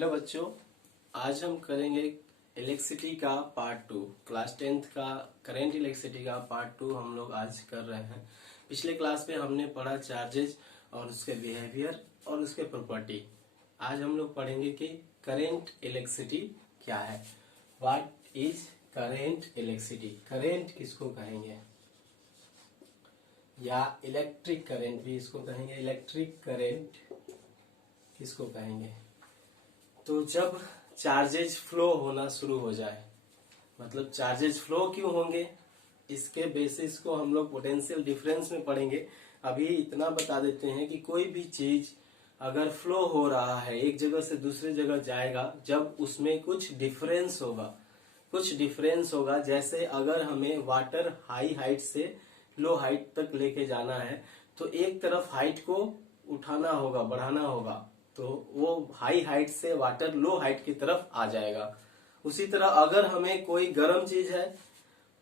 Hello बच्चों, आज हम करेंगे इलेक्ट्रिसिटी का पार्ट 2। क्लास 10th का करंट इलेक्ट्रिसिटी का पार्ट 2 हम लोग आज कर रहे हैं। पिछले क्लास में हमने पढ़ा चार्जेज और उसके बिहेवियर और उसके प्रॉपर्टी। आज हम लोग पढ़ेंगे कि करंट इलेक्ट्रिसिटी क्या है। What is current electricity? Current किसको कहेंगे, या इलेक्ट्रिक करंट भी इसको कहेंगे। इलेक्ट्रिक करंट किसको कहेंगे? तो जब चार्जेज फ्लो होना शुरू हो जाए, मतलब चार्जेज फ्लो क्यों होंगे, इसके बेसिस को हम लोग पोटेंशियल डिफरेंस में पढ़ेंगे। अभी इतना बता देते हैं कि कोई भी चीज अगर फ्लो हो रहा है, एक जगह से दूसरी जगह जाएगा, जब उसमें कुछ डिफरेंस होगा। जैसे अगर हमें वाटर हाई हाइट से लो हाइट तक लेके जाना है, तो एक तरफ हाइट को उठाना होगा, बढ़ाना होगा, तो वो हाई हाइट से वाटर लो हाइट की तरफ आ जाएगा। उसी तरह अगर हमें कोई गर्म चीज है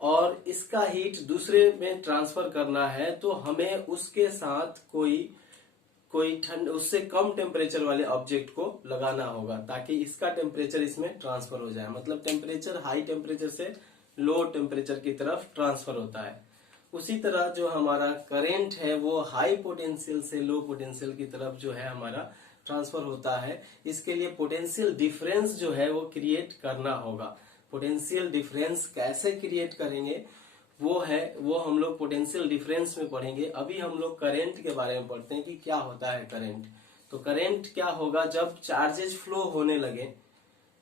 और इसका हीट दूसरे में ट्रांसफर करना है, तो हमें उसके साथ कोई ठंड उससे कम टेम्परेचर वाले ऑब्जेक्ट को लगाना होगा, ताकि इसका टेम्परेचर इसमें ट्रांसफर हो जाए। मतलब टेम्परेचर हाई टेम्परेचर से लो टेम्परेचर की तरफ ट्रांसफर होता है। उसी तरह जो हमारा करंट है वो हाई पोटेंशियल से लो पोटेंशियल की तरफ जो है हमारा ट्रांसफर होता है। इसके लिए पोटेंशियल डिफरेंस जो है वो क्रिएट करना होगा। पोटेंशियल डिफरेंस कैसे क्रिएट करेंगे वो हम लोग पोटेंशियल डिफरेंस में पढ़ेंगे। अभी हम लोग करंट के बारे में पढ़ते हैं कि क्या होता है करंट। तो करंट क्या होगा, जब चार्जेस फ्लो होने लगे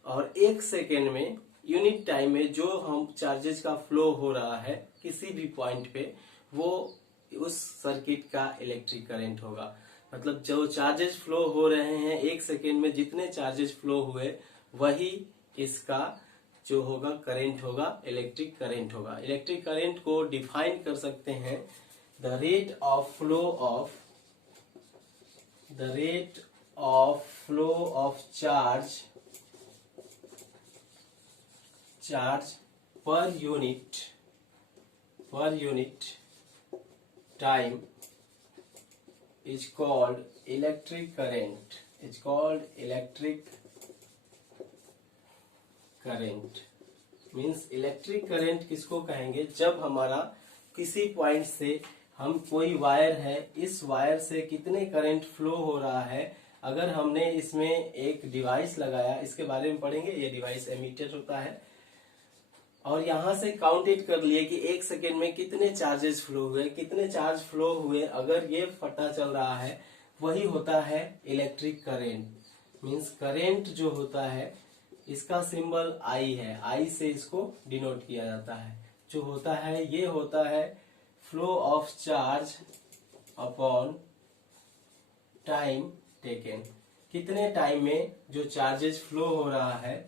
और एक सेकेंड में यूनिट टाइम में जो हम चार्जेस का फ्लो हो रहा है किसी भी पॉइंट पे, वो उस सर्किट का इलेक्ट्रिक करंट होगा। मतलब जो चार्जेस फ्लो हो रहे हैं एक सेकेंड में, जितने चार्जेस फ्लो हुए वही इसका जो होगा करंट होगा, इलेक्ट्रिक करंट होगा। इलेक्ट्रिक करंट को डिफाइन कर सकते हैं the rate of flow of charge per unit time is called electric current. Means electric current किसको कहेंगे, जब हमारा किसी पॉइंट से हम कोई वायर है, इस वायर से कितने करंट फ्लो हो रहा है। अगर हमने इसमें एक डिवाइस लगाया, इसके बारे में पढ़ेंगे, ये डिवाइस एमीटर होता है, और यहां से काउंटेड कर लिए कि एक सेकेंड में कितने चार्जेस फ्लो हुए, कितने चार्ज फ्लो हुए, अगर ये पता चल रहा है, वही होता है इलेक्ट्रिक करंट। मींस करंट जो होता है इसका सिंबल आई है, आई से इसको डिनोट किया जाता है। जो होता है ये होता है flow of charge upon time taken. कितने टाइम में जो चार्जेस फ्लो हो रहा है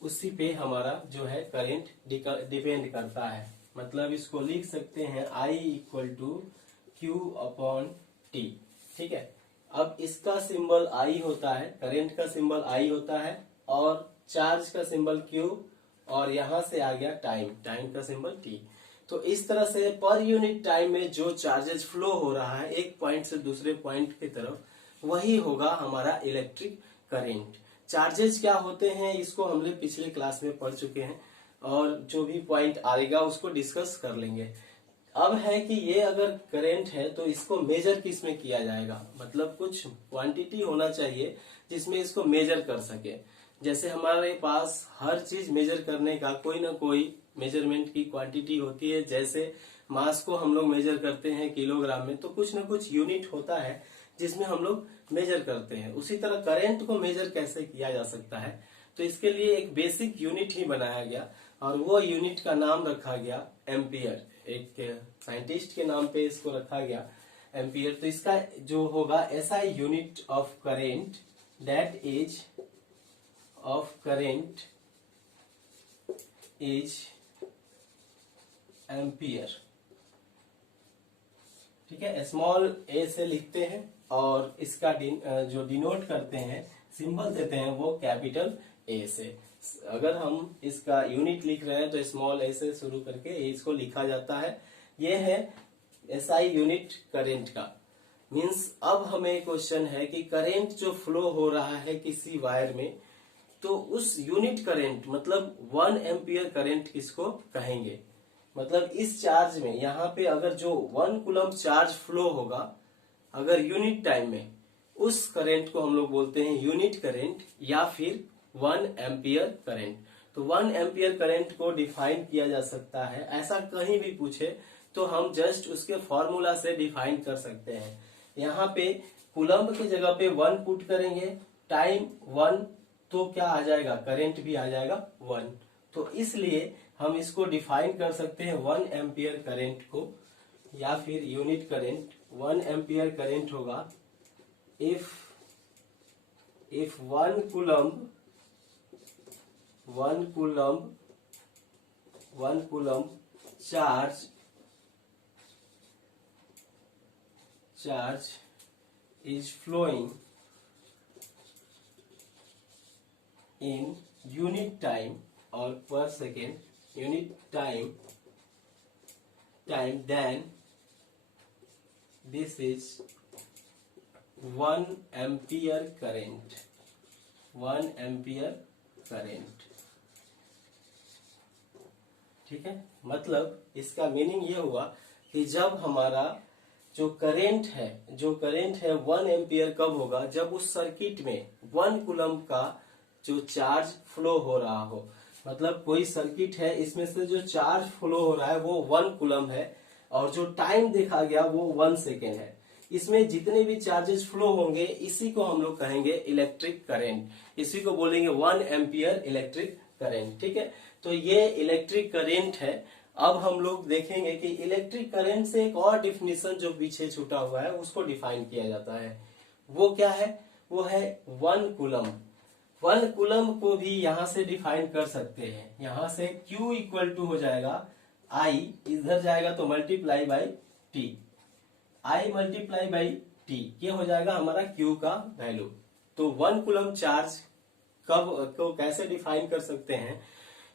उसी पे हमारा जो है करंट डिपेंड करता है। मतलब इसको लिख सकते हैं I equal to Q upon T. ठीक है, अब इसका सिंबल I होता है, करंट का सिंबल I होता है, और चार्ज का सिंबल Q, और यहां से आ गया टाइम का सिंबल T। तो इस तरह से पर यूनिट टाइम में जो चार्जेस फ्लो हो रहा है एक पॉइंट से दूसरे पॉइंट की तरफ, वही होगा हमारा इलेक्ट्रिक करंट। चार्जेस क्या होते हैं इसको हमने पिछले क्लास में पढ़ चुके हैं, और जो भी पॉइंट आएगा उसको डिस्कस कर लेंगे। अब है कि ये अगर करंट है तो इसको मेजर किस में किया जाएगा, मतलब कुछ क्वांटिटी होना चाहिए जिसमें इसको मेजर कर सके। जैसे हमारे पास हर चीज मेजर करने का कोई ना कोई मेजरमेंट की क्वांटिटी होती है। जैसे मास को हम लोग मेजर करते हैं किलोग्राम में, तो कुछ ना कुछ यूनिट होता है जिसमें हम लोग मेजर करते हैं। उसी तरह करंट को मेजर कैसे किया जा सकता है, तो इसके लिए एक बेसिक यूनिट ही बनाया गया, और वो यूनिट का नाम रखा गया एम्पियर। एक साइंटिस्ट के नाम पे इसको रखा गया एम्पियर। तो इसका जो होगा SI unit of current, that is ampere. ठीक है, स्मॉल a से लिखते हैं, और इसका जो डिनोट करते हैं, सिंबल देते हैं, वो कैपिटल A से। अगर हम इसका यूनिट लिख रहे हैं तो स्मॉल a से शुरू करके इसको लिखा जाता है। ये है SI यूनिट करंट का। मीन्स अब हमें क्वेश्चन है कि करंट जो फ्लो हो रहा है किसी वायर में, तो उस यूनिट करंट मतलब 1 एम्पियर करंट किसको कहेंगे। मतलब इस चार्ज में यहाँ पे अगर जो 1 कूलम चार्ज फ्लो होगा अगर यूनिट टाइम में, उस करंट को हम लोग बोलते हैं यूनिट करंट या फिर 1 एम्पियर करंट। तो 1 एम्पियर करंट को डिफाइन किया जा सकता है, ऐसा कहीं भी पूछे तो हम जस्ट उसके फॉर्मूला से डिफाइन कर सकते हैं। यहाँ पे कूलम्ब की जगह पे 1 पुट करेंगे, टाइम 1, तो क्या आ जाएगा, करंट भी आ जाएगा 1। तो इसलिए हम इसको डिफाइन कर सकते हैं 1 एम्पियर करंट को या फिर यूनिट करंट। 1 एम्पियर करंट होगा if 1 coulomb charge is flowing in unit time or per second unit time, then this is 1 ampere current. 1 ampere current, ठीक है। मतलब इसका मीनिंग ये हुआ कि जब हमारा जो करंट है 1 एम्पियर कब होगा, जब उस सर्किट में 1 कूलम्ब का जो चार्ज फ्लो हो रहा हो। मतलब कोई सर्किट है, इसमें से जो चार्ज फ्लो हो रहा है वो 1 कूलम्ब है और जो टाइम देखा गया वो 1 सेकेंड है। इसमें जितने भी चार्जेस फ्लो होंगे इसी को हम लोग कहेंगे इलेक्ट्रिक करंट, इसी को बोलेंगे 1 एम्पियर इलेक्ट्रिक करंट, ठीक है। तो ये इलेक्ट्रिक करंट है। अब हम लोग देखेंगे कि इलेक्ट्रिक करंट से एक और डिफिनीशन जो पीछे छूटा हुआ है उसको डिफाइन किया जाता है। वो क्या है, वो है 1 कूलम्ब। 1 कूलम्ब को भी यहां से डिफाइन कर सकते हैं। यहां से Q इक्वल टू हो जाएगा I, इधर जाएगा तो multiply by T, I multiply by T, ये हो जाएगा हमारा Q का वैल्यू। तो 1 कूलम्ब चार्ज कब को कैसे डिफाइन कर सकते हैं,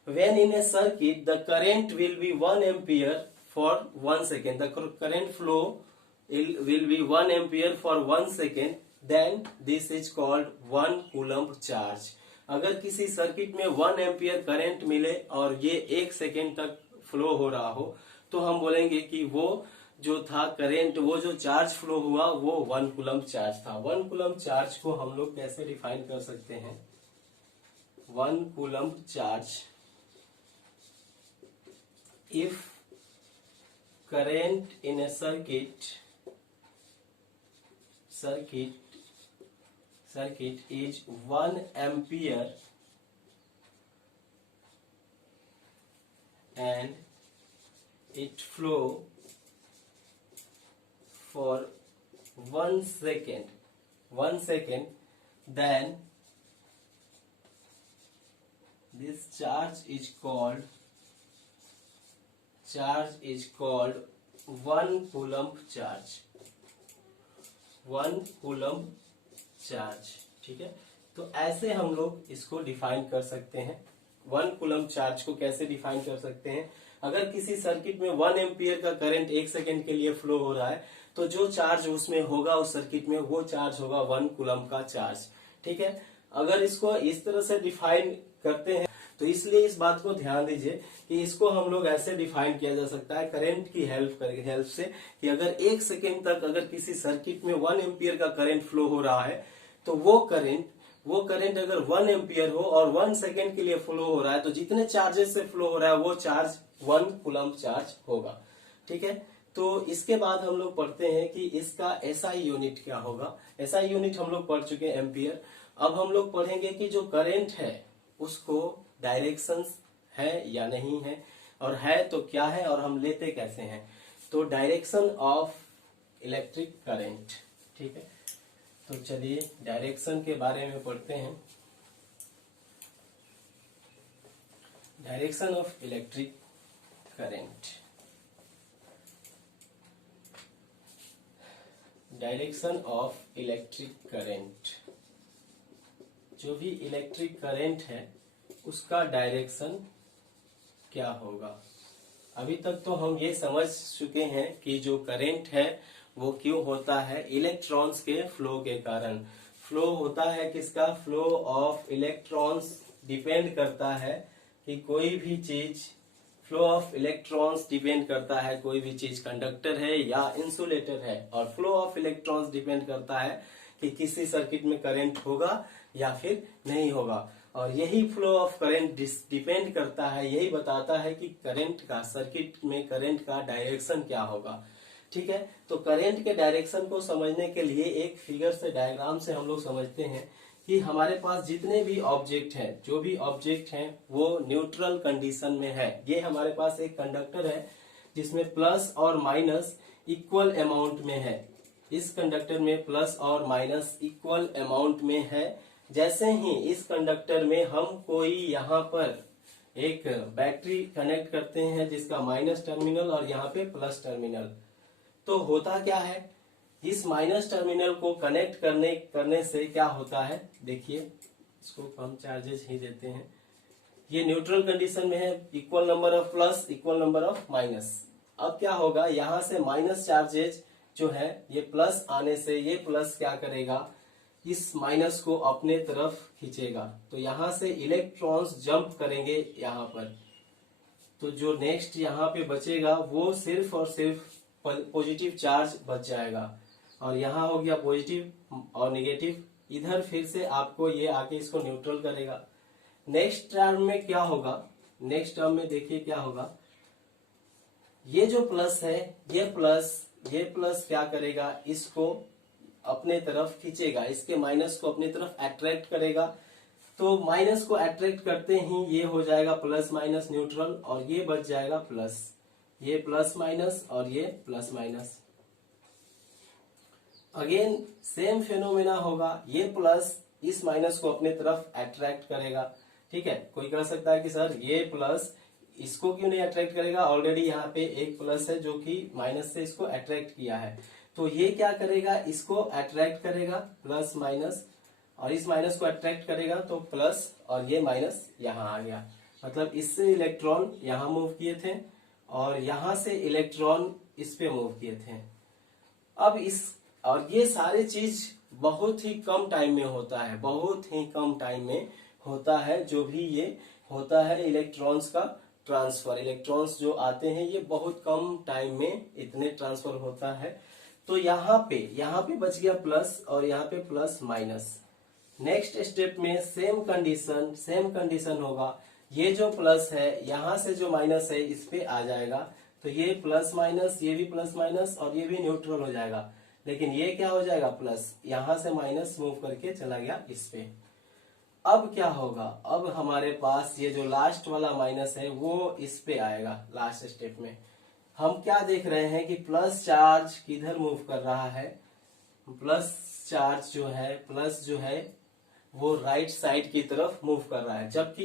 when in a circuit the current will be 1 ampere for 1 second, the current flow will be 1 ampere for 1 second, then this is called 1 coulomb charge। अगर किसी सर्किट में 1 एम्पियर करंट मिले और ये 1 सेकेंड तक फ्लो हो रहा हो तो हम बोलेंगे कि वो जो था करंट, वो जो चार्ज फ्लो हुआ वो 1 कूलम्ब चार्ज था। 1 कूलम्ब चार्ज को हम लोग कैसे डिफाइन कर सकते हैं, 1 coulomb charge, if current in a circuit is 1 ampere and it flow for 1 second, then this charge is called 1 coulomb charge. 1 coulomb charge, ठीक है। तो ऐसे हम लोग इसको डिफाइन कर सकते हैं। 1 कूलम्ब चार्ज को कैसे डिफाइन कर सकते हैं, अगर किसी सर्किट में 1 एम्पियर का करंट 1 सेकेंड के लिए फ्लो हो रहा है तो जो चार्ज उसमें होगा उस सर्किट में वो चार्ज होगा 1 कूलम्ब का चार्ज, ठीक है। अगर इसको इस तरह से डिफाइन करते हैं तो इसलिए इस बात को ध्यान दीजिए कि इसको हम लोग ऐसे डिफाइन किया जा सकता है करंट की हेल्प से कि अगर 1 सेकेंड तक अगर किसी सर्किट में 1 एम्पियर का करंट फ्लो हो रहा है तो वो करंट अगर 1 एम्पियर हो और 1 सेकेंड के लिए फ्लो हो रहा है तो जितने चार्जेस से फ्लो हो रहा है वो चार्ज 1 कूलम्ब चार्ज होगा, ठीक है। तो इसके बाद हम लोग पढ़ते हैं कि इसका एसआई यूनिट क्या होगा। एसआई यूनिट हम लोग पढ़ चुके हैं एम्पियर। अब हम लोग पढ़ेंगे कि जो करंट है उसको डायरेक्शंस है या नहीं है, और है तो क्या है और हम लेते कैसे हैं। तो डायरेक्शन ऑफ इलेक्ट्रिक करंट, ठीक है। तो चलिए डायरेक्शन के बारे में पढ़ते हैं। Direction of electric current, direction of electric current, जो भी इलेक्ट्रिक करंट है उसका डायरेक्शन क्या होगा। अभी तक तो हम ये समझ चुके हैं कि जो करंट है वो क्यों होता है? इलेक्ट्रॉन्स के फ्लो के कारण फ्लो होता है। किसका? फ्लो ऑफ इलेक्ट्रॉन्स डिपेंड करता है कि कोई भी चीज, फ्लो ऑफ इलेक्ट्रॉन्स डिपेंड करता है कोई भी चीज कंडक्टर है या इंसुलेटर है, और फ्लो ऑफ इलेक्ट्रॉन्स डिपेंड करता है कि किसी सर्किट में करंट होगा या फिर नहीं होगा। और यही फ्लो ऑफ करंट डिपेंड करता है, यही बताता है कि करंट का, सर्किट में करंट का डायरेक्शन क्या होगा। ठीक है, तो करंट के डायरेक्शन को समझने के लिए एक फिगर से, डायग्राम से हम लोग समझते हैं कि हमारे पास जितने भी ऑब्जेक्ट हैं, जो भी ऑब्जेक्ट हैं वो न्यूट्रल कंडीशन में है। ये हमारे पास एक कंडक्टर है जिसमें प्लस और माइनस इक्वल अमाउंट में है। इस कंडक्टर में प्लस और माइनस इक्वल अमाउंट में है। जैसे ही इस कंडक्टर में हम कोई यहाँ पर एक बैटरी कनेक्ट करते हैं जिसका माइनस टर्मिनल और यहाँ पे प्लस टर्मिनल, तो होता क्या है, इस माइनस टर्मिनल को कनेक्ट करने से क्या होता है, देखिए इसको हम चार्जेस ही देते हैं। ये न्यूट्रल कंडीशन में है, equal number of plus equal number of minus. अब क्या होगा, यहाँ से माइनस चार्जेज जो है ये प्लस आने से ये प्लस क्या करेगा, इस माइनस को अपने तरफ खींचेगा। तो यहाँ से इलेक्ट्रॉन्स जंप करेंगे यहाँ पर, तो जो नेक्स्ट यहाँ पे बचेगा वो सिर्फ और सिर्फ पॉजिटिव चार्ज बच जाएगा। और यहाँ हो गया पॉजिटिव और नेगेटिव, इधर फिर से आपको ये आके इसको न्यूट्रल करेगा। नेक्स्ट टर्म में क्या होगा, नेक्स्ट टर्म में देखिए क्या होगा, ये जो प्लस है ये प्लस क्या करेगा, इसको अपने तरफ खींचेगा, इसके माइनस को अपनी तरफ अट्रैक्ट करेगा। तो माइनस को अट्रैक्ट करते ही ये हो जाएगा प्लस माइनस न्यूट्रल, और ये बच जाएगा प्लस, ये प्लस माइनस और ये plus minus. Again same phenomena होगा, ये प्लस इस माइनस को अपने तरफ अट्रैक्ट करेगा। ठीक है, कोई कह सकता है कि सर ये प्लस इसको क्यों नहीं अट्रैक्ट करेगा, ऑलरेडी यहाँ पे एक प्लस है जो कि माइनस से इसको अट्रैक्ट किया है। तो ये क्या करेगा, इसको अट्रैक्ट करेगा प्लस माइनस, और इस माइनस को अट्रैक्ट करेगा तो प्लस, और ये माइनस यहाँ आ गया। मतलब इससे इलेक्ट्रॉन यहाँ मूव किए थे और यहाँ से इलेक्ट्रॉन इस पे मूव किए थे। अब और ये सारे चीज बहुत ही कम टाइम में होता है, बहुत ही कम टाइम में होता है। जो भी ये होता है इलेक्ट्रॉन्स का ट्रांसफर, इलेक्ट्रॉन्स जो आते हैं ये बहुत कम टाइम में इतने ट्रांसफर होता है। तो यहाँ पे बच गया प्लस और यहाँ पे प्लस माइनस। नेक्स्ट स्टेप में सेम कंडीशन होगा, ये जो प्लस है यहाँ से जो माइनस है इस पे आ जाएगा, तो ये प्लस माइनस, ये भी प्लस माइनस और ये भी न्यूट्रल हो जाएगा। लेकिन ये क्या हो जाएगा, प्लस, यहाँ से माइनस मूव करके चला गया इस पे। अब क्या होगा, अब हमारे पास ये जो लास्ट वाला माइनस है वो इस पे आएगा। लास्ट स्टेप में हम क्या देख रहे हैं कि प्लस चार्ज किधर मूव कर रहा है, प्लस चार्ज जो है वो राइट साइड की तरफ मूव कर रहा है, जबकि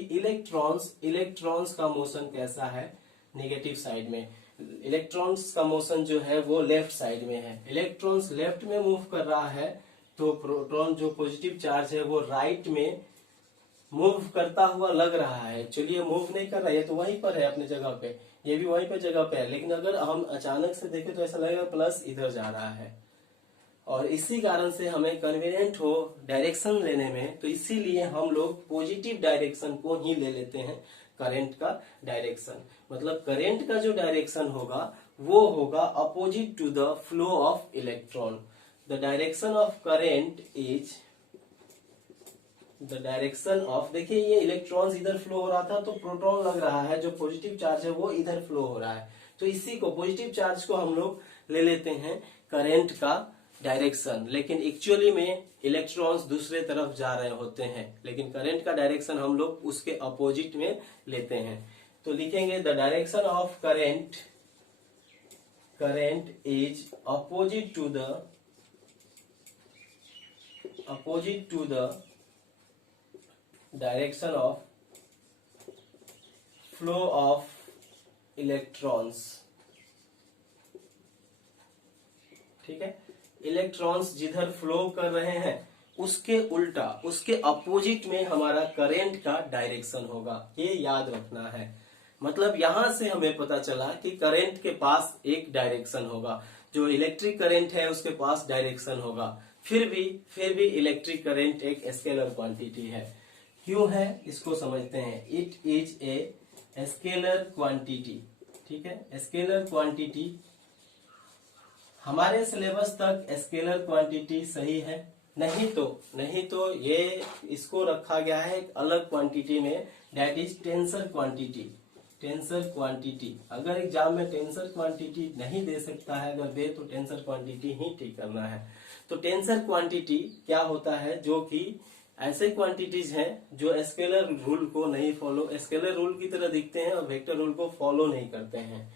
इलेक्ट्रॉन्स का मोशन कैसा है, नेगेटिव साइड में। इलेक्ट्रॉन्स का मोशन जो है वो लेफ्ट साइड में है। इलेक्ट्रॉन्स लेफ्ट में मूव कर रहा है तो प्रोटॉन जो पॉजिटिव चार्ज है वो राइट में मूव करता हुआ लग रहा है। एक्चुअली ये मूव नहीं कर रहा है, ये तो वहीं पर है अपने जगह पे, ये भी वहीं पर जगह पे है। लेकिन अगर हम अचानक से देखें तो ऐसा लगेगा प्लस इधर जा रहा है, और इसी कारण से हमें कन्वीनियंट हो डायरेक्शन लेने में, तो इसीलिए हम लोग पॉजिटिव डायरेक्शन को ही ले लेते हैं करंट का डायरेक्शन। मतलब करंट का जो डायरेक्शन होगा वो होगा opposite to the flow of electron. The direction of current is the direction of, देखिए ये इलेक्ट्रॉन्स इधर फ्लो हो रहा था तो प्रोटॉन लग रहा है, जो पॉजिटिव चार्ज है वो इधर फ्लो हो रहा है, तो इसी को पॉजिटिव चार्ज को हम लोग ले लेते हैं करंट का डायरेक्शन। लेकिन एक्चुअली में इलेक्ट्रॉन्स दूसरे तरफ जा रहे होते हैं, लेकिन करंट का डायरेक्शन हम लोग उसके अपोजिट में लेते हैं। तो लिखेंगे the direction of current is opposite to the direction of flow of electrons. ठीक है, इलेक्ट्रॉन्स जिधर फ्लो कर रहे हैं उसके उल्टा, उसके अपोजिट में हमारा करंट का डायरेक्शन होगा, ये याद रखना है। मतलब यहां से हमें पता चला कि करंट के पास एक डायरेक्शन होगा। जो इलेक्ट्रिक करंट है उसके पास डायरेक्शन होगा। फिर भी इलेक्ट्रिक करंट एक स्केलर क्वांटिटी है। क्यों है इसको समझते हैं। It is a scalar quantity, ठीक है। स्केलर क्वांटिटी हमारे सिलेबस तक स्केलर क्वांटिटी सही है, नहीं तो ये इसको रखा गया है एक अलग क्वांटिटी में, that is tensor quantity. Tensor quantity अगर एग्जाम में टेंसर क्वांटिटी नहीं दे सकता है, अगर दे तो टेंसर क्वांटिटी ही ठीक करना है। तो टेंसर क्वांटिटी क्या होता है, जो कि ऐसे क्वांटिटीज हैं जो स्केलर रूल को नहीं फॉलो, स्केलर रूल की तरह दिखते हैं और वेक्टर रूल को फॉलो नहीं करते हैं।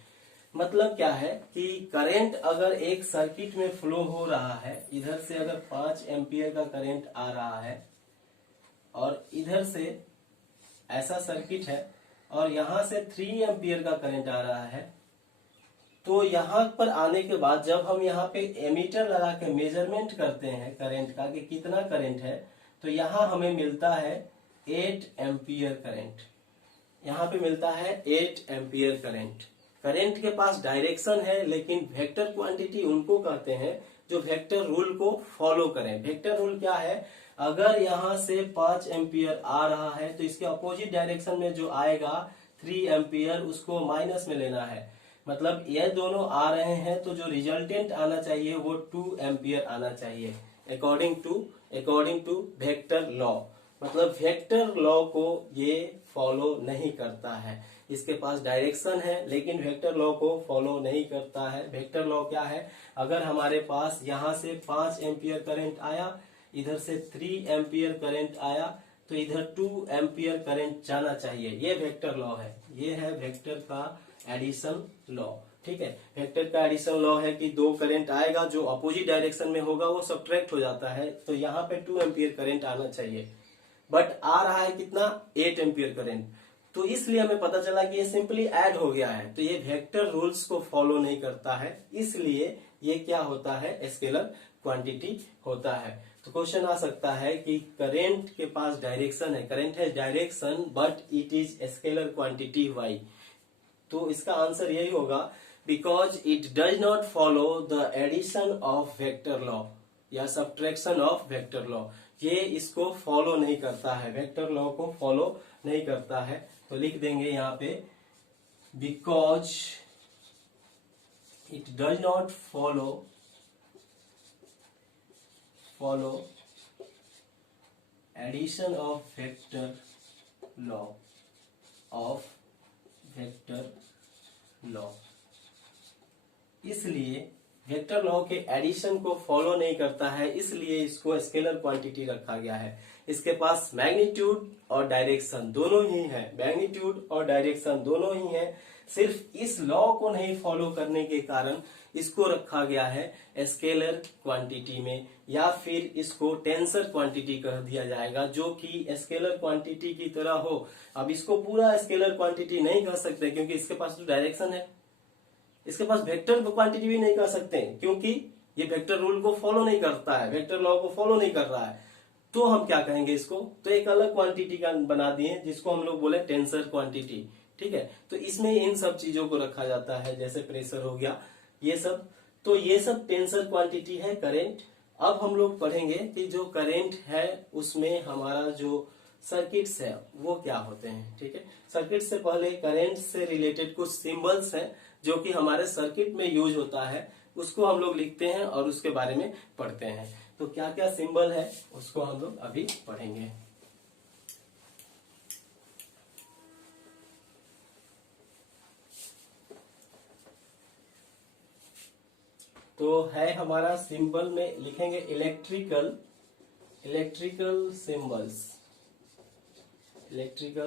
मतलब क्या है कि करंट अगर एक सर्किट में फ्लो हो रहा है, इधर से अगर 5 एम्पियर का करंट आ रहा है और इधर से ऐसा सर्किट है और यहां से 3 एम्पियर का करंट आ रहा है, तो यहां पर आने के बाद जब हम यहाँ पे एमीटर लगा के मेजरमेंट करते हैं करंट का कि कितना करंट है, तो यहाँ हमें मिलता है 8 एम्पियर करंट। यहाँ पे मिलता है 8 एम्पियर करंट। करंट के पास डायरेक्शन है, लेकिन वेक्टर क्वांटिटी उनको कहते हैं जो वेक्टर रूल को फॉलो करें। वेक्टर रूल क्या है, अगर यहाँ से 5 एम्पियर आ रहा है तो इसके अपोजिट डायरेक्शन में जो आएगा 3 एम्पियर उसको माइनस में लेना है। मतलब ये दोनों आ रहे हैं तो जो रिजल्टेंट आना चाहिए वो 2 एम्पियर आना चाहिए अकॉर्डिंग टू वेक्टर लॉ। मतलब वेक्टर लॉ को ये फॉलो नहीं करता है। इसके पास डायरेक्शन है लेकिन वेक्टर लॉ को फॉलो नहीं करता है। वेक्टर लॉ क्या है, अगर हमारे पास यहाँ से 5 एम्पियर करंट आया, इधर से 3 एम्पियर करंट आया, तो इधर 2 एम्पियर करंट जाना चाहिए। ये वेक्टर लॉ है, ये है वेक्टर का एडिशन लॉ, ठीक है। वेक्टर का एडिशन लॉ है कि 2 करंट आएगा, जो अपोजिट डायरेक्शन में होगा वो सब्ट्रैक्ट हो जाता है, तो यहाँ पे 2 एम्पियर करंट आना चाहिए, बट आ रहा है कितना, 8 एम्पियर करंट। तो इसलिए हमें पता चला कि ये सिंपली ऐड हो गया है, तो ये वेक्टर रूल्स को फॉलो नहीं करता है, इसलिए ये क्या होता है, स्केलर क्वांटिटी होता है। तो क्वेश्चन आ सकता है कि करंट के पास डायरेक्शन है, करंट है direction but it is scalar quantity, why. तो इसका आंसर यही होगा, because it does not follow the addition of vector law या सब्ट्रैक्शन ऑफ वेक्टर लॉ। ये इसको फॉलो नहीं करता है, वेक्टर लॉ को फॉलो नहीं करता है। तो लिख देंगे यहाँ पे, because it does not follow addition of vector law, इसलिए वेक्टर लॉ के एडिशन को फॉलो नहीं करता है, इसलिए इसको स्केलर क्वांटिटी रखा गया है। इसके पास मैग्नीट्यूड और डायरेक्शन दोनों ही है, मैग्नीट्यूड और डायरेक्शन दोनों ही है, सिर्फ इस लॉ को नहीं फॉलो करने के कारण इसको रखा गया है स्केलर क्वांटिटी में, या फिर इसको टेंसर क्वांटिटी कह दिया जाएगा, जो कि स्केलर क्वांटिटी की तरह हो। अब इसको पूरा स्केलर क्वांटिटी नहीं कह सकते क्योंकि इसके पास तो डायरेक्शन है, इसके पास वेक्टर क्वांटिटी भी नहीं कह सकते क्योंकि ये वेक्टर रूल को फॉलो नहीं करता है, वेक्टर लॉ को फॉलो नहीं कर रहा है। तो हम क्या कहेंगे इसको, तो एक अलग क्वांटिटी का बना दिए जिसको हम लोग बोले टेंसर क्वांटिटी, ठीक है। तो इसमें इन सब चीजों को रखा जाता है, जैसे प्रेशर हो गया, ये सब। तो ये सब टेंसर क्वांटिटी है करंट। अब हम लोग पढ़ेंगे कि जो करंट है उसमें हमारा जो सर्किट्स है वो क्या होते हैं, ठीक है। सर्किट से पहले करंट से रिलेटेड कुछ सिंबल्स हैं जो कि हमारे सर्किट में यूज होता है, उसको हम लोग लिखते हैं और उसके बारे में पढ़ते हैं। तो क्या क्या सिंबल है उसको हम लोग अभी पढ़ेंगे। तो है हमारा सिंबल में लिखेंगे इलेक्ट्रिकल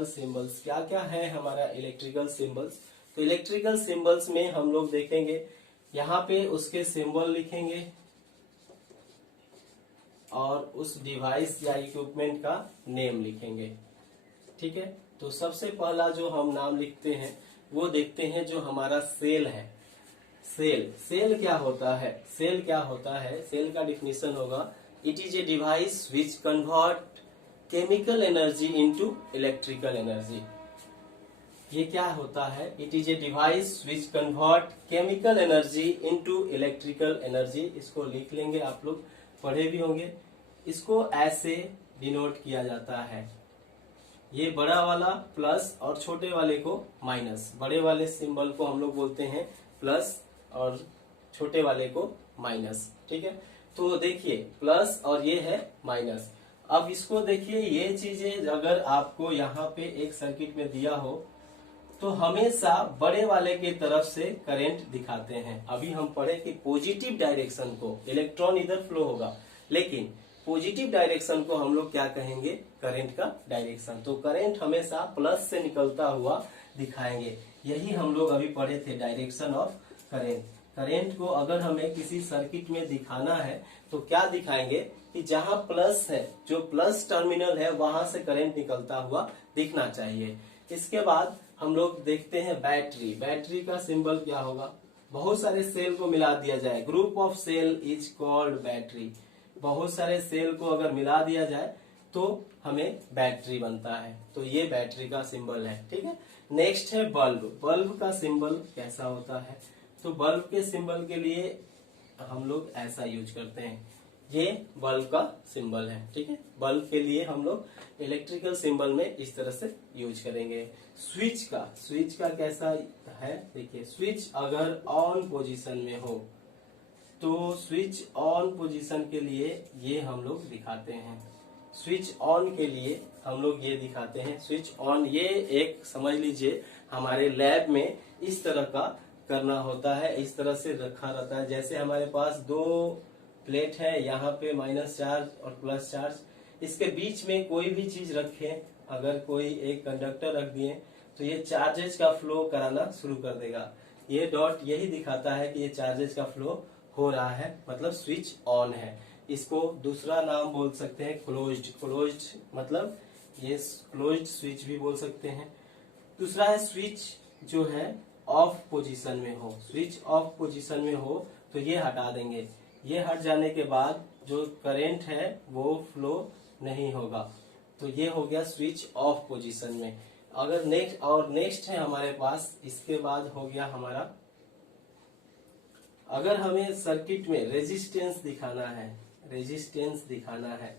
सिंबल्स क्या क्या है हमारा इलेक्ट्रिकल सिंबल्स। तो इलेक्ट्रिकल सिंबल्स में हम लोग देखेंगे, यहाँ पे उसके सिंबल लिखेंगे और उस डिवाइस या इक्विपमेंट का नेम लिखेंगे, ठीक है। तो सबसे पहला जो हम नाम लिखते हैं वो देखते हैं जो हमारा सेल है। सेल क्या होता है, सेल का डिफिनेशन होगा, it is a device which convert chemical energy into electrical energy. ये क्या होता है? It is a device which convert chemical energy into electrical energy. इसको लिख लेंगे, आप लोग पढ़े भी होंगे। इसको ऐसे डिनोट किया जाता है, ये बड़ा वाला प्लस और छोटे वाले को माइनस। बड़े वाले सिंबल को हम लोग बोलते हैं प्लस और छोटे वाले को माइनस, ठीक है। तो देखिए प्लस और ये है माइनस। अब इसको देखिए, ये चीजें अगर आपको यहाँ पे एक सर्किट में दिया हो तो हमेशा बड़े वाले की तरफ से करंट दिखाते हैं। अभी हम पढ़े कि पॉजिटिव डायरेक्शन को इलेक्ट्रॉन इधर फ्लो होगा, लेकिन पॉजिटिव डायरेक्शन को हम लोग क्या कहेंगे? करंट का डायरेक्शन। तो करंट हमेशा प्लस से निकलता हुआ दिखाएंगे। यही हम लोग अभी पढ़े थे, डायरेक्शन ऑफ करंट। करंट को अगर हमें किसी सर्किट में दिखाना है तो क्या दिखाएंगे कि जहां प्लस है, जो प्लस टर्मिनल है, वहां से करंट निकलता हुआ दिखना चाहिए। इसके बाद हम लोग देखते हैं बैटरी। बैटरी का सिंबल क्या होगा? बहुत सारे सेल को मिला दिया जाए, group of cell is called battery. बहुत सारे सेल को अगर मिला दिया जाए तो हमें बैटरी बनता है। तो ये बैटरी का सिंबल है, ठीक है। नेक्स्ट है बल्ब। बल्ब का सिंबल कैसा होता है? तो बल्ब के सिंबल के लिए हम लोग ऐसा यूज करते हैं, ये बल्ब का सिंबल है, ठीक है। बल्ब के लिए हम लोग इलेक्ट्रिकल सिंबल में इस तरह से यूज करेंगे। स्विच का कैसा है? देखिए, स्विच अगर ऑन पोजीशन में हो तो स्विच ऑन पोजीशन के लिए ये हम लोग दिखाते हैं। स्विच ऑन के लिए हम लोग ये दिखाते हैं, स्विच ऑन। ये एक समझ लीजिए हमारे लैब में इस तरह का करना होता है, इस तरह से रखा रहता है। जैसे हमारे पास दो प्लेट है, यहाँ पे माइनस चार्ज और प्लस चार्ज, इसके बीच में कोई भी चीज रखें, अगर कोई एक कंडक्टर रख दिए तो ये चार्जेस का फ्लो कराना शुरू कर देगा। ये डॉट यही दिखाता है कि ये चार्जेस का फ्लो हो रहा है, मतलब स्विच ऑन है। इसको दूसरा नाम बोल सकते हैं क्लोज्ड। क्लोज्ड मतलब ये क्लोज्ड स्विच भी बोल सकते हैं। दूसरा है स्विच जो है ऑफ पोजीशन में हो। स्विच ऑफ पोजीशन में हो तो ये हटा देंगे। ये हट जाने के बाद जो करंट है वो फ्लो नहीं होगा। तो ये हो गया स्विच ऑफ पोजीशन में। अगर नेक्स्ट है हमारे पास, इसके बाद हो गया हमारा, अगर हमें सर्किट में रेजिस्टेंस दिखाना है, रेजिस्टेंस दिखाना है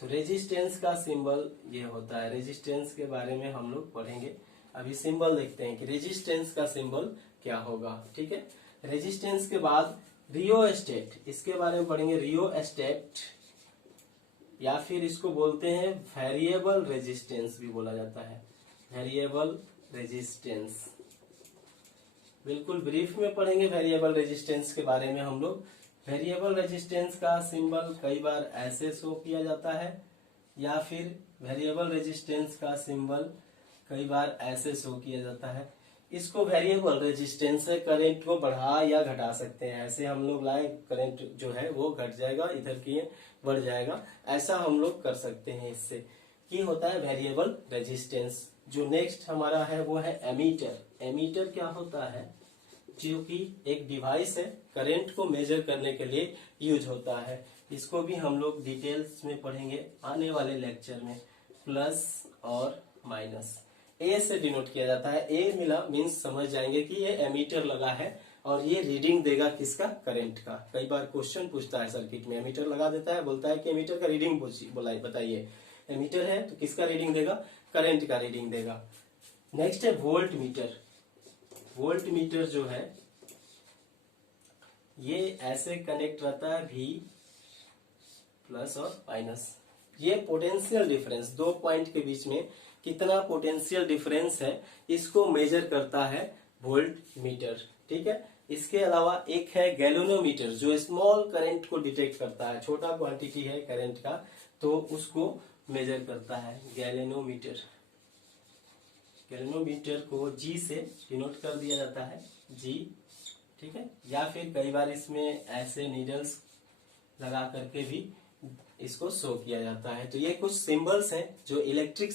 तो रेजिस्टेंस का सिंबल ये होता है। रेजिस्टेंस के बारे में हम लोग पढ़ेंगे, अभी सिंबल देखते हैं कि रेजिस्टेंस का सिंबल क्या होगा, ठीक है। रेजिस्टेंस के बाद रियोस्टेट, इसके बारे में पढ़ेंगे। रियोस्टेट या फिर इसको बोलते हैं वेरिएबल रेजिस्टेंस भी बोला जाता है, वेरिएबल रेजिस्टेंस। बिल्कुल ब्रीफ में पढ़ेंगे वेरिएबल रेजिस्टेंस के बारे में हम लोग। वेरिएबल रेजिस्टेंस का सिंबल कई बार ऐसे शो किया जाता है, या फिर वेरिएबल रेजिस्टेंस का सिंबल कई बार ऐसे शो किया जाता है। इसको वेरिएबल रेजिस्टेंस से करंट को बढ़ा या घटा सकते हैं। ऐसे हम लोग लाए, करंट जो है वो घट जाएगा, इधर की बढ़ जाएगा, ऐसा हम लोग कर सकते हैं। इससे ये होता है वेरिएबल रेजिस्टेंस। जो नेक्स्ट हमारा है वो है एमीटर। एमीटर क्या होता है? जो कि एक डिवाइस है, करंट को मेजर करने के लिए यूज होता है। इसको भी हम लोग डिटेल्स में पढ़ेंगे आने वाले लेक्चर में। प्लस और माइनस ए से डिनोट किया जाता है। ए मिला मीन्स समझ जाएंगे कि ये एमीटर लगा है और ये रीडिंग देगा किसका? करंट का। कई बार क्वेश्चन पूछता है सर्किट में, एमीटर लगा देता है, बोलता है कि एमीटर का रीडिंग बताइए। एमीटर है तो किसका रीडिंग देगा? करंट का रीडिंग देगा। नेक्स्ट है वोल्ट मीटर। वोल्ट मीटर जो है ये ऐसे कनेक्ट रहता है, V प्लस और माइनस। ये पोटेंशियल डिफरेंस, दो पॉइंट के बीच में कितना पोटेंशियल डिफरेंस है, इसको मेजर करता है वोल्ट मीटर, ठीक है। इसके अलावा एक है गैल्वेनोमीटर, जो स्मॉल करंट को डिटेक्ट करता है, छोटा क्वांटिटी है करंट का तो उसको मेजर करता है गैल्वेनोमीटर। गैल्वेनोमीटर को G से डिनोट कर दिया जाता है, G, ठीक है। या फिर कई बार इसमें ऐसे नीडल्स लगा करके भी इसको शो किया जाता है। तो ये कुछ सिंबल्स हैं जो इलेक्ट्रिक